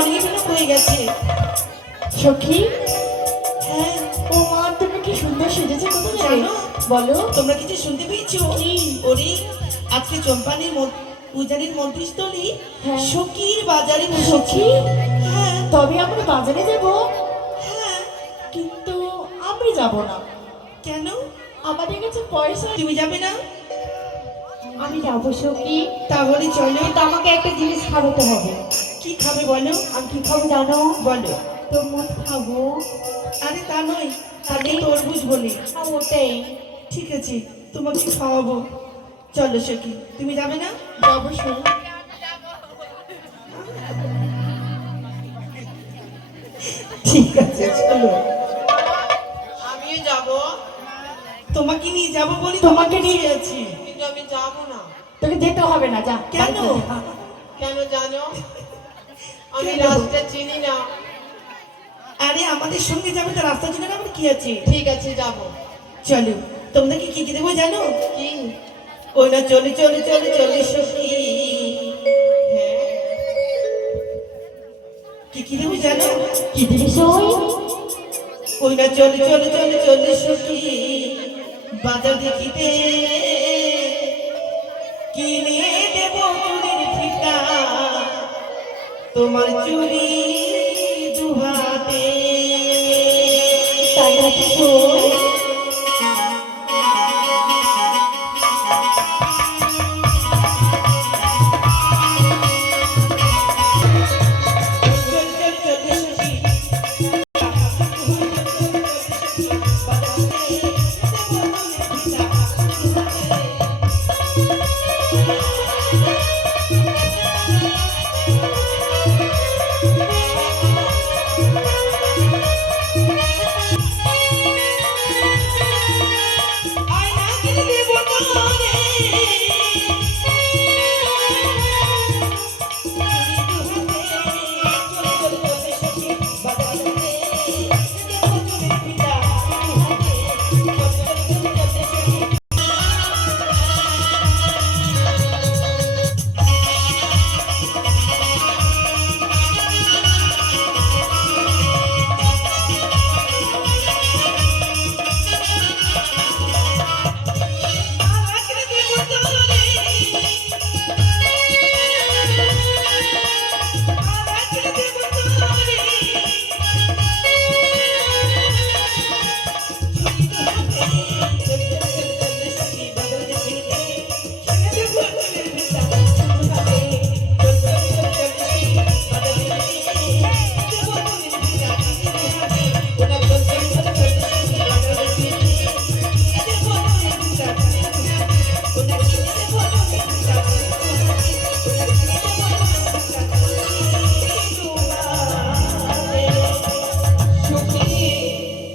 অনেক বিলম্ব হয়ে গেছে। সখী, হ্যাঁ ও মা তুমি কি সুন্দর সেজেছে কোথায় জানো? বলো। তোমরা কিছু শুনতে পেয়েছো? কি? ওরে আজকে চম্পানির পূজারীর মন্ত্রস্থলী হ্যাঁ। সখীর বাজারে বসেছি। সখী, হ্যাঁ তবে আমরা বাজারে যাব, হ্যাঁ। কিন্তু আমি যাব না। কেন আমাদের কাছে পয়সা। তুমি যাবে না? আমি যাবো সখী, তাহলে চলো। কিন্তু আমাকে একটা জিনিস খাওয়াতে হবে। কি খাবে বলো? আমি কি খাবো জানো? বলো। তরমুজ খাবো। আরে তা নয়, তাকে তরমুজ বলি। ওটাই। ঠিক আছে, তোমাকে খাওয়াবো। চলো সখী, তুমি যাবে না? যাবো সখী। ঠিক আছে চলো। আমিও যাব, তোমাকে নিয়ে যাবো বলি তোমাকে নিয়ে যাচ্ছি। কিন্তু আমি যাব না। তোকে যেতে হবে না, যা। কেন? কেন জানো? আমি কেন? রাস্তা চিনি না। আরে আমাদের সঙ্গে যাবে তো, রাস্তা চিনে না আমার কি আছে? ঠিক আছে, যাব। চলো, তোমাদেরকে কি কি দেবো জানো? কি? ওই না চলে চলে চলে চলে সখী। হ্যাঁ, কি কি দেবো জানো? কি দিবি সই? ওই না চলে চলে চলে চলে সখী, বাজার দেখিতে কিনে দেব চুরির ফিতা, তোমার চুরি দুহাতে। তাই নাকি সই? চল চল চলে সখী, আয়না কিনে দেব তোরে,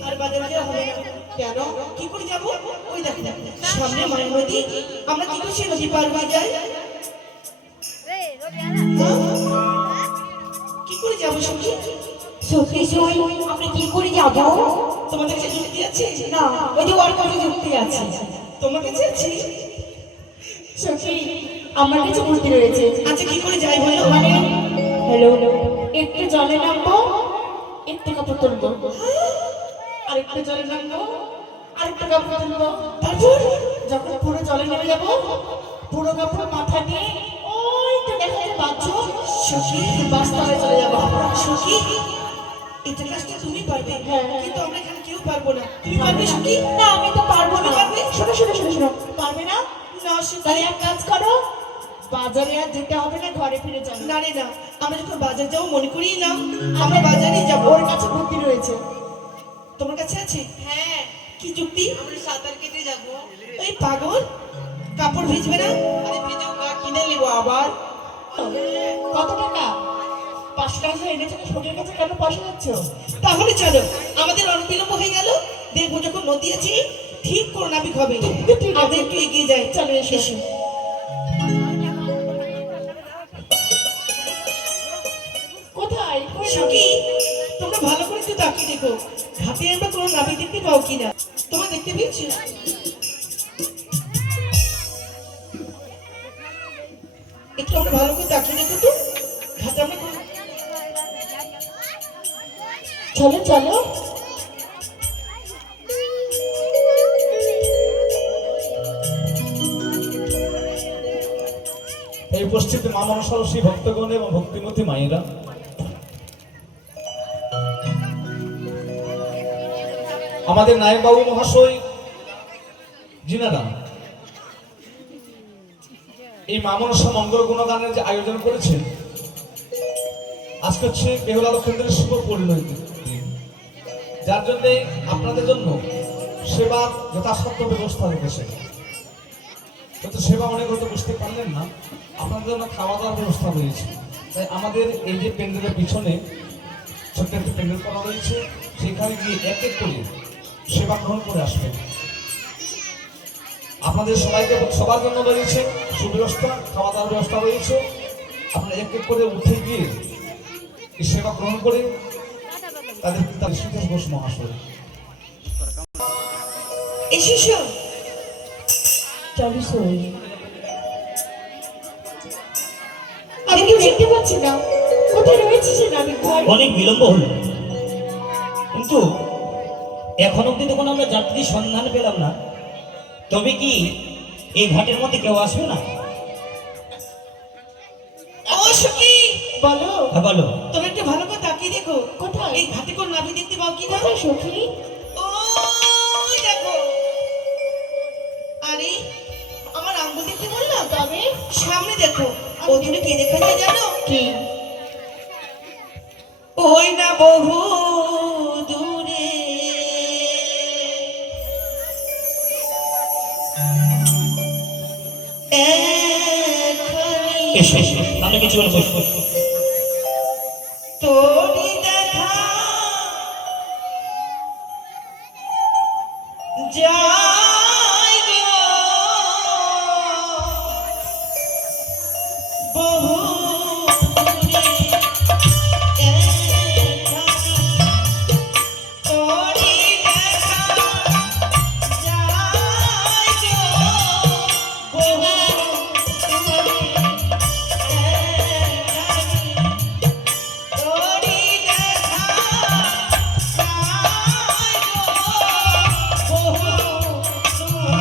আর বাজারে যাওয়া হবে না। কেন? কি করে যাবো? ওই দেখো সামনে মায়ের নদী, আমরা কি করে সে নদী পার হয়ে যাই? হ্যাঁ? কি করে যাবো সখী? সত্যি সই, আমরা কি করে যাব? তোমাদের কাছে যুক্তি আছে? না, ওই যে ওর কাছে যুক্তি আছে। তোমার কাছে আছে? সখী, আমার কাছে বুদ্ধি রয়েছে। আচ্ছা কি করে যাই বলো? মানে, হ্যালো, একটু জলে নামবো, একটু কাপড় তুলবো, আর একটু জলে নামবো, আর একটু কাপড় তুলবো। তারপর যখন পুরো জলে নেমে যাবো, পুরো কাপড় মাথা নিয়ে ওই তো দেখা যায় বাথরুম, সখী, বাস্তবে চলে যাবো। সখী, এটা কাজটা তুমি পারবে, হ্যাঁ। কিন্তু আমরা এখানে কেউ পারবো না। তুমি পারবে সখী? না, আমি তো পারবো না। তুমি পারবে? শোনো শোনো শোনো শোনো, পারবে না? না সখী। তাহলে এক কাজ করো, বাজারে আর যেতে হবে না, ঘরে ফিরে চলো। না রে না, আমরা যখন বাজার যাবো মনে করিয়ে নাও, আমরা বাজারেই যাবো। ওর কাছে বুদ্ধি রয়েছে। তোমার কাছে আছে? হ্যাঁ, কি যুক্তি? আমরা সাঁতার কেটে যাব। এই পাগল, কাপড় ভিজবে না? আরে ভিজে গা কিনে নিব আবার। কত টাকা? 5 টাকা এনেছো, ছোটের কাছে কেন পয়সা যাচ্ছ? তাহলে চলো, আমাদের অনেক বিলম্ব হয়ে গেল। দেখবো যখন নদী আছে ঠিক করে নাবিক হবে। ঠিক আছে। আমরা একটু এগিয়ে যাই। চলো, এসো। এসো। কোথায়? সখী, তোমরা ভালো করে একটু তাকিয়ে দেখো, ঘাটে আমরা কোনো নাবিক দেখতে পাও কিনা। তোমরা দেখতে পেয়েছো? একটু আমরা ভালো করে তাকিয়ে দেখো তো, ঘাটে আমরা কোনো চলো চলো। এই উপস্থিত মা মনসা শ্রী ভক্তগণ এবং ভক্তিমতী মায়েরা, আমাদের নায়ক বাবু মহাশয় জিনারা এই মা মনসা মঙ্গল গুণগানের যে আয়োজন করেছেন, আজকে হচ্ছে বেহুলা লক্ষেন্দ্রের শুভ পরিণতি, যার জন্যে আপনাদের জন্য সেবার যথাসাধ্য ব্যবস্থা রেখেছে। কিন্তু সেবা অনেক হয়তো বুঝতে পারলেন না, আপনাদের জন্য খাওয়া দাওয়ার ব্যবস্থা রয়েছে। তাই আমাদের এই যে প্যান্ডেলের পিছনে ছোট্ট একটি প্যান্ডেল করা রয়েছে, সেখানে গিয়ে এক এক করে সেবা গ্রহণ করে আসবেন। আপনাদের সবাইকে সবার জন্য রয়েছে সুব্যবস্থা, খাওয়া দাওয়ার ব্যবস্থা রয়েছে। আপনারা এক এক করে উঠে গিয়ে এই সেবা গ্রহণ করে তাদের পিতা শ্রীকেশ ঘোষ মহাশয় এসেছো? চলো সই। আমি কি দেখতে পাচ্ছি না কোথায় রয়েছে সে নাবিক ভাই? অনেক বিলম্ব হলো, কিন্তু এখন অব্দি তখন আমরা যাত্রীর সন্ধান পেলাম না। তবে কি এই ঘাটের মধ্যে কেউ আসবে না? ও সখী, বলো হ্যাঁ বলো। তুমি একটু ভালো করে তাকিয়ে দেখো, কোথায়? এই ঘাটে কোন নাভি দেখতে পাও কি না? কোথায় সখী? ওই দেখো। আরে আমার আঙ্গুল দেখতে বললাম, তবে সামনে দেখো। ও তুমি কে দেখা যায় জানো? কি? ওই না বহু দূরে এসো এসো, আমরা কিছু বলে বসবো। তোরি দেখা যায় গো বহু দূরে একখানি, তোরি দেখা যায় গো বহু দূরে একখানি, তোরি দেখা যায় গো বহু দূরে।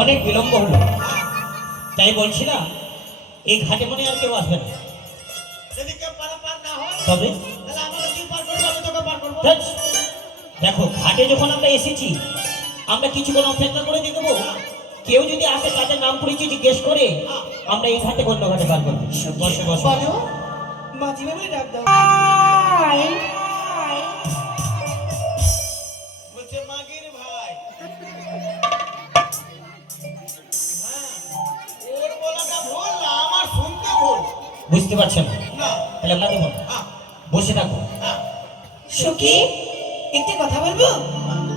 অনেক বিলম্ব হলো, তাই বলছিলাম এই ঘাটে মনে আর কেউ আসবে না। যদি কেউ পারাপার না হয় তবে তাহলে আমরা তুই পার করবো, আমি তোকে পার করবো। ধ্যাৎ, দেখো ঘাটে যখন আমরা এসেছি, আমরা কিছুক্ষণ অপেক্ষা করে দেখবো। কেউ যদি আসে তাদের নাম পরিচয় জিজ্ঞেস করে আমরা এই ঘাটে অন্য ঘাটে পার করবো। বসে বসে বলো, মাঝি বাবুরে ডাক দাও। বলছে মাগির ভাই। হ্যাঁ, ওর বলাটা ভুল না, আমার শুনতে ভুল। বুঝতে পারছেন না? না, তাহলে আমরা দেবো না। হ্যাঁ, বসে থাকো। হ্যাঁ। সখী, একটি কথা বলবো?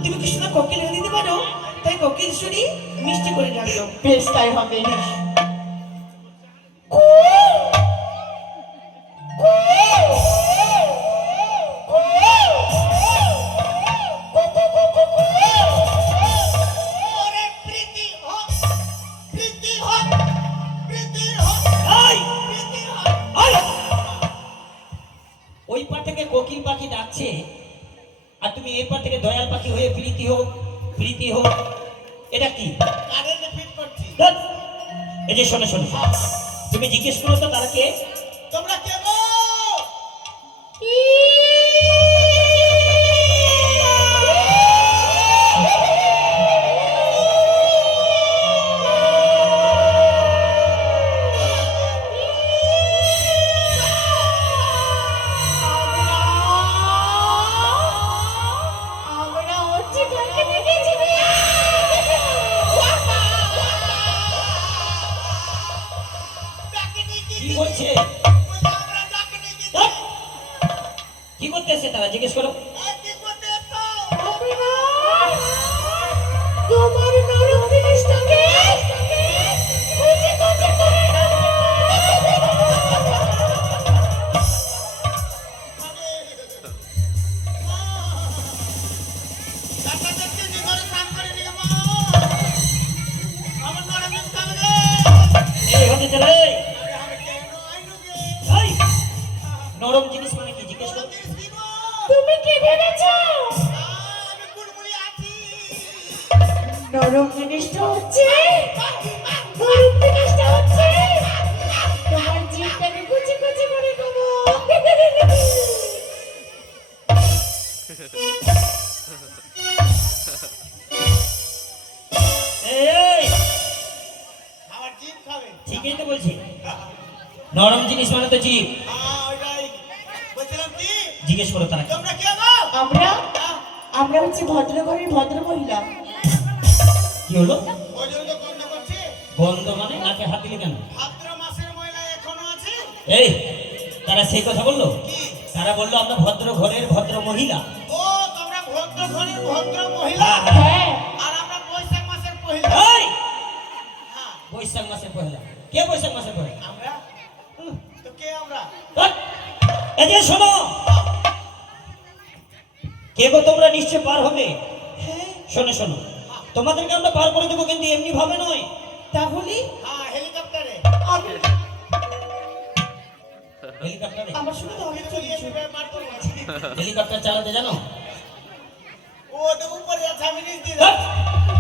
তুমি কি শোনা কোকিল হয়ে দিতে পারো? তাই কোকিল শুনি মিষ্টি করে ডাকলো। বেশ তাই হবে। ওরে প্রীতি হোক, প্রীতি হোক। সাক্ষী হয়ে প্রীতি হোক এটা কি? কারেন্টে ফিট করছি। ধ্যাৎ। এই যে শোনো শোনো শোনো। তুমি জিজ্ঞেস করো তো তারা কে? তোমরা কে গো? আমরা হচ্ছে ঢাকা থেকে যাবে। ডাকিনি কি? কি করছে? বলে আমরা ডাকিনি কি? ধ্যাৎ। কি করতেছে তারা জিজ্ঞেস করো। এই কি করতে এসো? আমরা তোমার নরম জিনিসটাকে কুচি কুচি করে ডাক্তারদেরকে যে ঘরে স্নান করে নিয়ে মা। আমার নরম জিনিস খাবে রে। এই হতে চলে আরে আমি কেন আইনু গে? এই নরম জিনিস মানে কি জিজ্ঞেস করো। জিনিস কি গো? তুমি কি ভেবেছো? আমি কুড়মুড়ি আছি। নরম জিনিসটা হচ্ছে নরম জিনিসটা হচ্ছে তোমার জিভটাকে কুচি কুচি করে খাবো। এই আমার জিভ খাবে। ঠিকই তো বলছি। নরম জিনিস মানে তো জীব। ওইটাই বলছিলাম কি? জিজ্ঞেস করো তারা কে? তোমরা কে গো? আমরা আমরা হচ্ছে ভদ্রঘরের ভদ্র মহিলা। কি হলো? ওই জন্য তো গন্ধ করছে। গন্ধ মানে নাকে হাত দিলে কেন? ভাদ্র মাসের মহিলা এখনো আছে? এই তারা সেই কথা বললো? কি? তারা বললো আমরা ভদ্র ঘরের ভদ্র মহিলা। ও তোমরা ভদ্র ঘরের ভদ্র মহিলা হ্যাঁ, হ্যাঁ। হ্যাঁ আর আমরা বৈশাখ মাসের পহিলা। এই হ্যাঁ, বৈশাখ মাসের পহেলা। কে বৈশাখ মাসের পহেলা? আমরা তো কে আমরা? ধ্যাৎ। এই যে শোনো, কে গো তোমরা নিশ্চয় পার হবে। হ্যাঁ, শোনো শোনো, তোমাদেরকে আমরা পার করে দেবো, কিন্তু এমনি ভাবে নয়। তাহলে হ্যাঁ, হেলিকপ্টারে। আমি হেলিকপ্টারে? আমার শুনে তো অনেক চলিয়ে চলছে। দিবে মারতো না। হেলিকপ্টার চালাতে জানো? ও তো উপরে আছে, আমি নিচ দিয়ে ধ্যাৎ।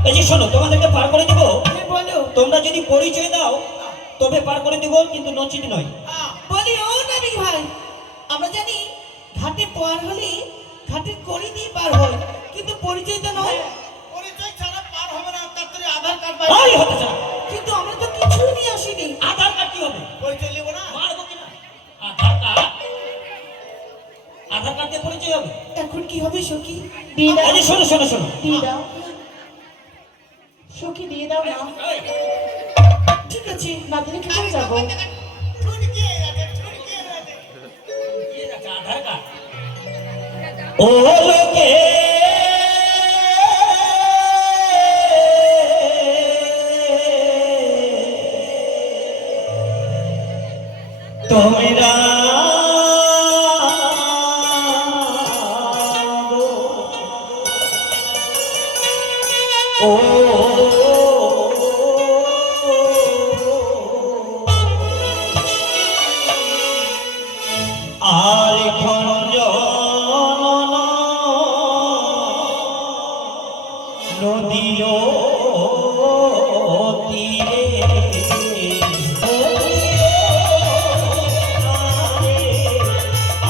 এই যে শোনো, তোমাদেরকে পার করে দিব। হ্যাঁ, বলো তোমরা যদি পরিচয় দাও তবে পার করে দিব, কিন্তু নচিত নয়। হ্যাঁ, বলি ও নাবিক ভাই, আমরা জানি ঘাটে পার হলে ঘাটের কড়ি দিয়ে পার হয়, কিন্তু পরিচয় তো নয়। পরিচয় ছাড়া পার হবে না। তাড়াতাড়ি আধার কার্ড এই পাই। হতে চাও। কিন্তু আমরা তো কিছুই নিয়ে আসিনি। আধার কার্ড কি হবে? পরিচয় নেব না? মারবো কিনা? আধার কার্ড? আধার কার্ড দিয়ে পরিচয় হবে? এখন কি হবে সখী? দিয়ে দাও এই যে শোনো শোনো শোনো, দিয়ে দাও সখী দিয়ে দাও না। এই, ঠিক আছে, না দিলে খেতে যাবো। ঠুনকি আছে, ঠুনকি আছে। কি আছে আধার কার্ড? ও লোকে তোমরা ও আর খঞ্জন নদীর তীরে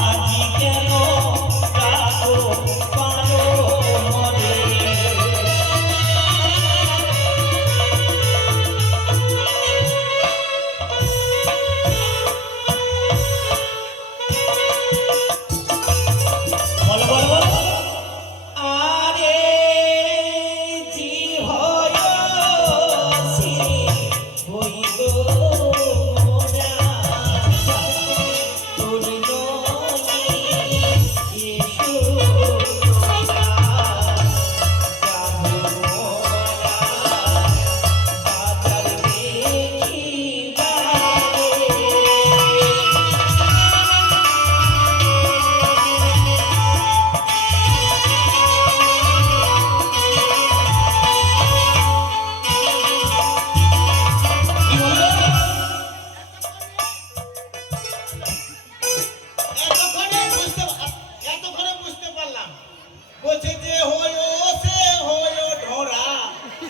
আজি কেন কাটো পারো মরে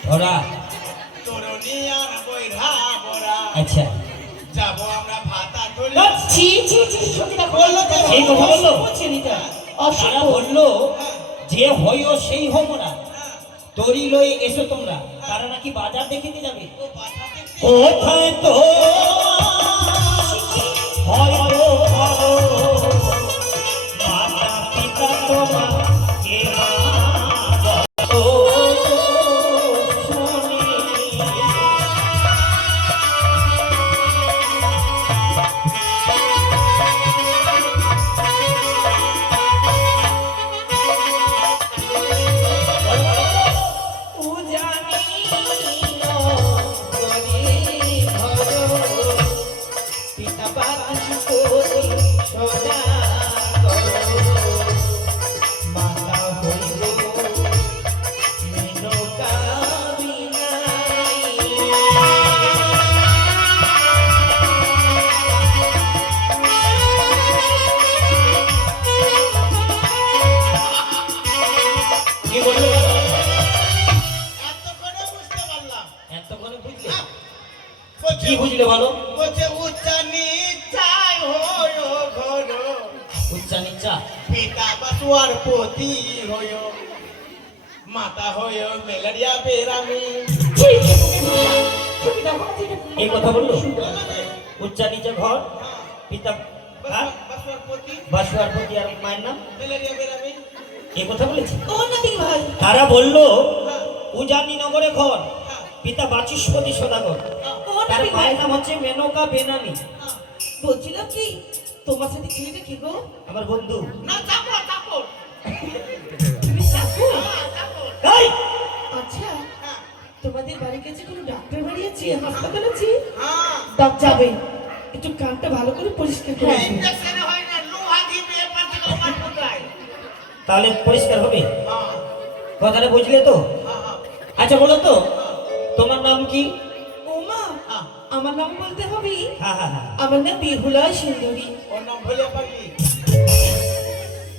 ওরা তরুণী আর বৈরা বরা আচ্ছা যাবো আমরা ভাতা তুলে ছি ছি ছি সত্যি না বললো তো। সেই কথা বললো ছেলেটা তারা অসভ্য বললো যে হইও সেই হবো না তরি লই এসো তোমরা তারা নাকি বাজার দেখিতে যাবে কোথায় তো হয়তো ভালো মাতা পিতা তোমার কে মা যত শুনি। কি বললো এতক্ষণে বুঝতে পারলাম এতক্ষণে বুঝলে হ্যাঁ। কি বুঝলে বলো বলছে উচ্চা নিচাই হয় ঘর উচ্চা নিচ্চা পিতা বাসুয়ার পতি হয় মাতা হয় ম্যালেরিয়া বেরামি ছি ছি তুমি দেখো না এই কথা বললো বললো যে, উচ্চা নিচা ঘর হ্যাঁ, পিতা হ্যাঁ বাসুয়ার পতি বাসুয়ার প্রতি আর মায়ের নাম ম্যালেরিয়া বেরামি এই কথা বলেছে ও নাতি ভাই তারা বললো হ্যাঁ, উজানি নগরে ঘর হ্যাঁ, পিতা বাচস্পতি সদাগর ও তার নাতি ভাই মায়ের নাম হচ্ছে মেনকা বেনামি হ্যাঁ। বলছিলাম কি তোমার সাথে ছেলেটা কি গো আমার বন্ধু না চাপড় চাপড় তুমি চাকু এই! আচ্ছা হ্যাঁ, তোমাদের বাড়ির কাছে কোনো ডাক্তার বাড়ি আছে হাসপাতাল আছে হ্যাঁ। ডাক যাবে একটু কানটা ভালো করে পরিষ্কার করে আসবে। ইঞ্জেকশন হয় না লোহা দিবে এপার থেকে ওপার কোথায় তাহলে পরিষ্কার হবে হ্যাঁ, কথাটা বুঝলে তো হ্যাঁ, হ্যাঁ, আচ্ছা বলো তো তোমার নাম কি ও মা হ্যাঁ। আমার নাম বলতে হবে হ্যাঁ হ্যাঁ হ্যাঁ আমার নাম বেহুলা সুন্দরী ওর নাম ভুলে পারবি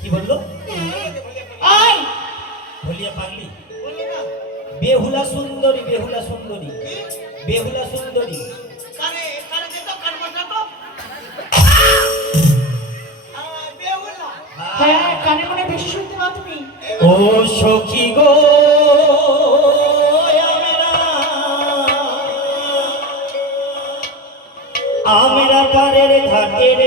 কি বললো আয় ভুলিয়া পারলি বললো না বেহুলা সুন্দরী বেহুলা সুন্দরী কি বেহুলা সুন্দরী কানে কানে দে তো কান বসা তো বেহুলা হ্যাঁ কানে মনে বেশি শুনতে পাও তুমি ও সখী গো আমরা পারের ঘাটের